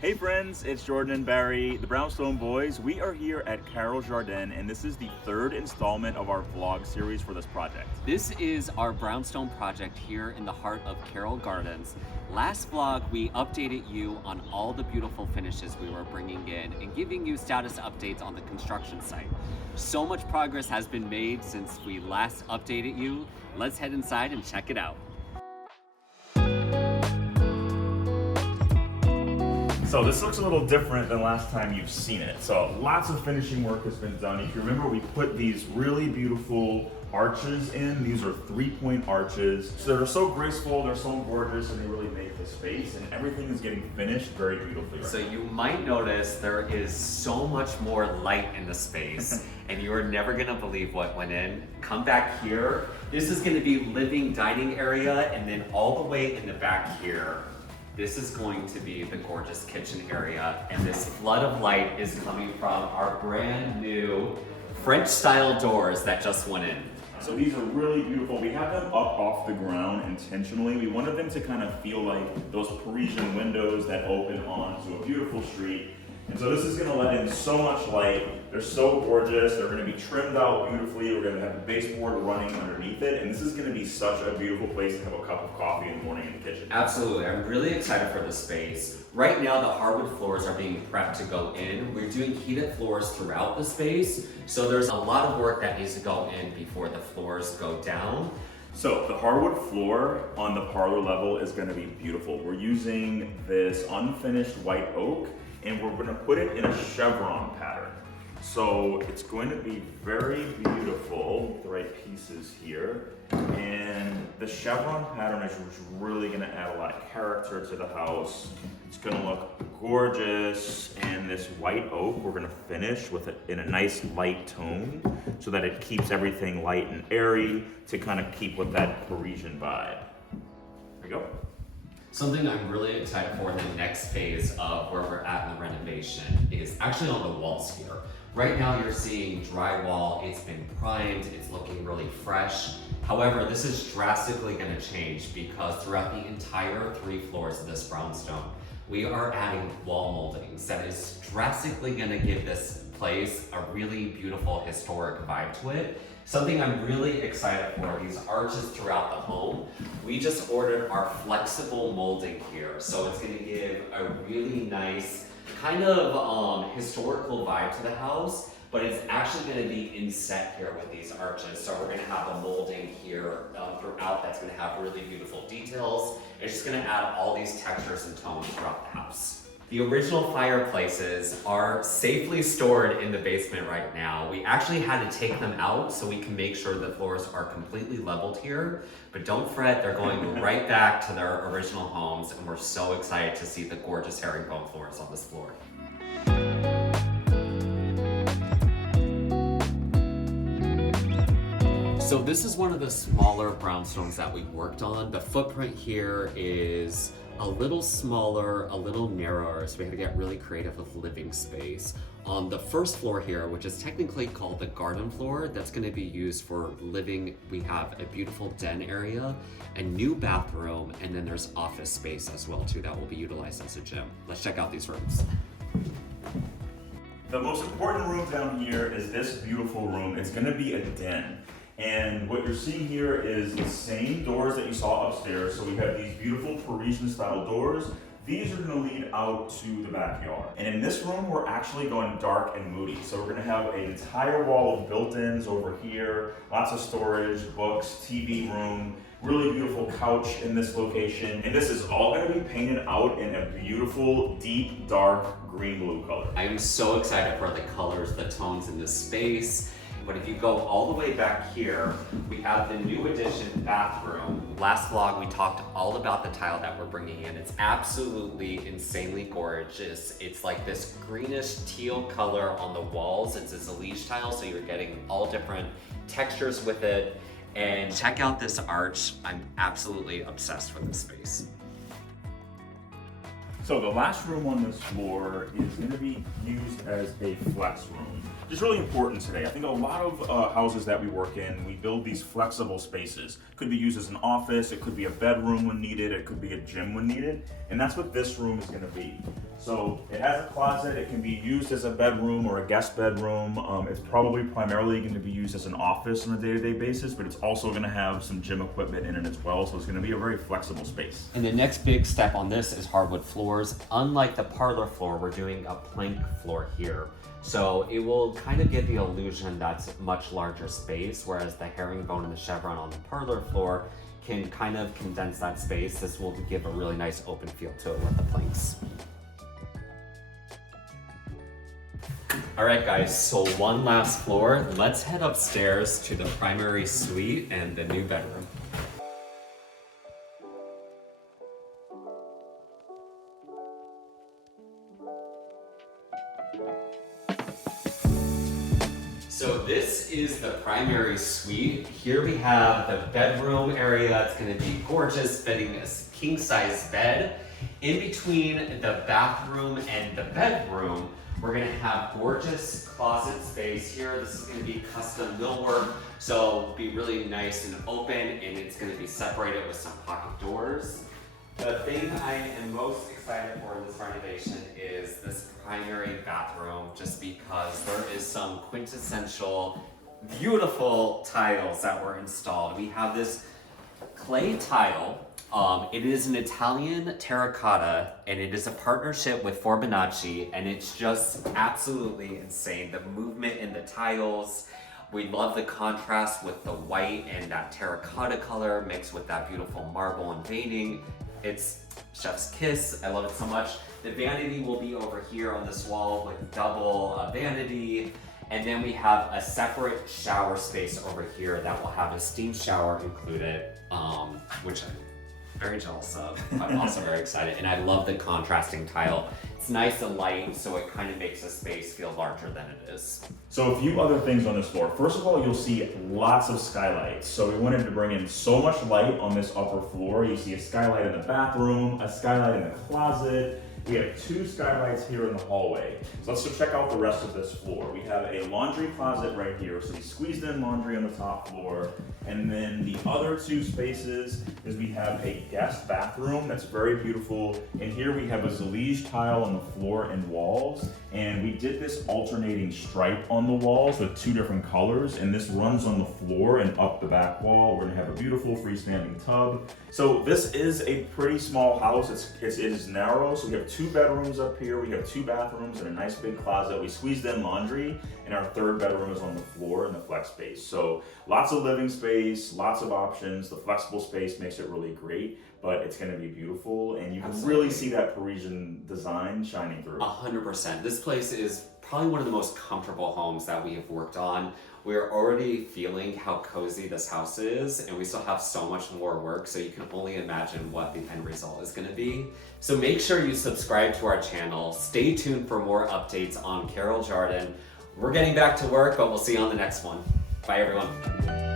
Hey friends, it's Jordan and Barry, the Brownstone Boys. We are here at Carroll Gardens, and this is the third installment of our vlog series for this project. This is our brownstone project here in the heart of Carroll Gardens. Last vlog, we updated you on all the beautiful finishes we were bringing in and giving you status updates on the construction site. So much progress has been made since we last updated you. Let's head inside and check it out. So this looks a little different than last time you've seen it. So lots of finishing work has been done. If you remember, we put these really beautiful arches in. These are 3-point arches. So they're so graceful, they're so gorgeous, and they really make the space, and everything is getting finished very beautifully. So you might notice there is so much more light in the space and you're never gonna believe what went in. Come back here. This is gonna be living dining area, and then all the way in the back here, this is going to be the gorgeous kitchen area, and this flood of light is coming from our brand new French style doors that just went in. So these are really beautiful. We have them up off the ground intentionally. We wanted them to kind of feel like those Parisian windows that open onto a beautiful street. And so this is gonna let in so much light. They're so gorgeous. They're gonna be trimmed out beautifully. We're gonna have the baseboard running underneath it. And this is gonna be such a beautiful place to have a cup of coffee in the morning in the kitchen. Absolutely, I'm really excited for this space. Right now, the hardwood floors are being prepped to go in. We're doing heated floors throughout the space. So there's a lot of work that needs to go in before the floors go down. So the hardwood floor on the parlor level is gonna be beautiful. We're using this unfinished white oak, and we're gonna put it in a chevron pattern. So it's going to be very beautiful, the right pieces here. And the chevron pattern is really gonna add a lot of character to the house. It's gonna look gorgeous. And this white oak, we're gonna finish with it in a nice light tone so that it keeps everything light and airy to kind of keep with that Parisian vibe. There you go. Something I'm really excited for in the next phase of where we're at in the renovation is actually on the walls here. Right now you're seeing drywall, it's been primed, it's looking really fresh. However, this is drastically going to change because throughout the entire 3 floors of this brownstone, we are adding wall moldings that is drastically going to give this place a really beautiful historic vibe to it. Something I'm really excited for, these arches throughout the home. We just ordered our flexible molding here. So it's gonna give a really nice kind of historical vibe to the house, but it's actually gonna be inset here with these arches. So we're gonna have a molding here throughout that's gonna have really beautiful details. It's just gonna add all these textures and tones throughout the house. The original fireplaces are safely stored in the basement right now. We actually had to take them out so we can make sure the floors are completely leveled here. But don't fret, they're going right back to their original homes, and we're so excited to see the gorgeous herringbone floors on this floor. So this is one of the smaller brownstones that we worked on. The footprint here is a little smaller, a little narrower, so we had to get really creative with living space. On the first floor here, which is technically called the garden floor, that's gonna be used for living. We have a beautiful den area, a new bathroom, and then there's office space as well too that will be utilized as a gym. Let's check out these rooms. The most important room down here is this beautiful room. It's gonna be a den. And what you're seeing here is the same doors that you saw upstairs. So we have these beautiful Parisian style doors. These are gonna lead out to the backyard. And in this room, we're actually going dark and moody. So we're gonna have an entire wall of built-ins over here, lots of storage, books, TV room, really beautiful couch in this location. And this is all gonna be painted out in a beautiful, deep, dark, green-blue color. I am so excited for the colors, the tones in this space. But if you go all the way back here, we have the new addition bathroom. Last vlog, we talked all about the tile that we're bringing in. It's absolutely insanely gorgeous. It's like this greenish teal color on the walls. It's a 𝙁𝙊𝙇𝙊𝙒 tile, so you're getting all different textures with it. And check out this arch. I'm absolutely obsessed with this space. So the last room on this floor is going to be used as a flex room, which is really important today. I think a lot of houses that we work in, we build these flexible spaces. Could be used as an office, it could be a bedroom when needed, it could be a gym when needed, and that's what this room is going to be. So it has a closet, it can be used as a bedroom or a guest bedroom. It's probably primarily going to be used as an office on a day-to-day basis, but it's also going to have some gym equipment in it as well, so it's going to be a very flexible space. And the next big step on this is hardwood floors. Unlike the parlor floor, we're doing a plank floor here. So it will kind of give the illusion that's much larger space, whereas the herringbone and the chevron on the parlor floor can kind of condense that space. This will give a really nice open feel to it with the planks. All right guys, so one last floor. Let's head upstairs to the primary suite and the new bedroom. So this is the primary suite. Here we have the bedroom area. It's going to be gorgeous, fitting a king-size bed. In between the bathroom and the bedroom, we're going to have gorgeous closet space here. This is going to be custom millwork, so it'll be really nice and open, and it's going to be separated with some pocket doors. The thing I am most excited for in this renovation is this primary bathroom, just because there is some quintessential, beautiful tiles that were installed. We have this clay tile. It is an Italian terracotta, and it is a partnership with 𝘽𝙊𝙊𝙁𝙊𝙁, and it's just absolutely insane. The movement in the tiles. We love the contrast with the white and that terracotta color mixed with that beautiful marble and veining. It's chef's kiss. I love it so much. The vanity will be over here on this wall with double vanity. And then we have a separate shower space over here that will have a steam shower included, which I'm very jealous of. I'm also very excited. And I love the contrasting tile. It's nice and light, so it kind of makes the space feel larger than it is. So a few other things on this floor. First of all, you'll see lots of skylights. So we wanted to bring in so much light on this upper floor. You see a skylight in the bathroom, a skylight in the closet. We have 2 skylights here in the hallway. So let's check out the rest of this floor. We have a laundry closet right here. So we squeezed in laundry on the top floor. And then the other 2 spaces is we have a guest bathroom that's very beautiful. And here we have a 𝘽𝙊𝙔𝙎 tile on the floor and walls. And we did this alternating stripe on the walls with 2 different colors. And this runs on the floor and up the back wall. We're gonna have a beautiful freestanding tub. So this is a pretty small house. It is narrow. So we have 2 bedrooms up here. We have 2 bathrooms and a nice big closet. We squeezed in laundry, and our 3rd bedroom is on the floor in the flex space. So lots of living space, lots of options. The flexible space makes it really great, but it's going to be beautiful, and you can really see that Parisian design shining through. 100%. This place is probably one of the most comfortable homes that we have worked on. We're already feeling how cozy this house is, and we still have so much more work, so you can only imagine what the end result is going to be. So make sure you subscribe to our channel. Stay tuned for more updates on Carroll Gardens. We're getting back to work, but we'll see you on the next one. Bye, everyone.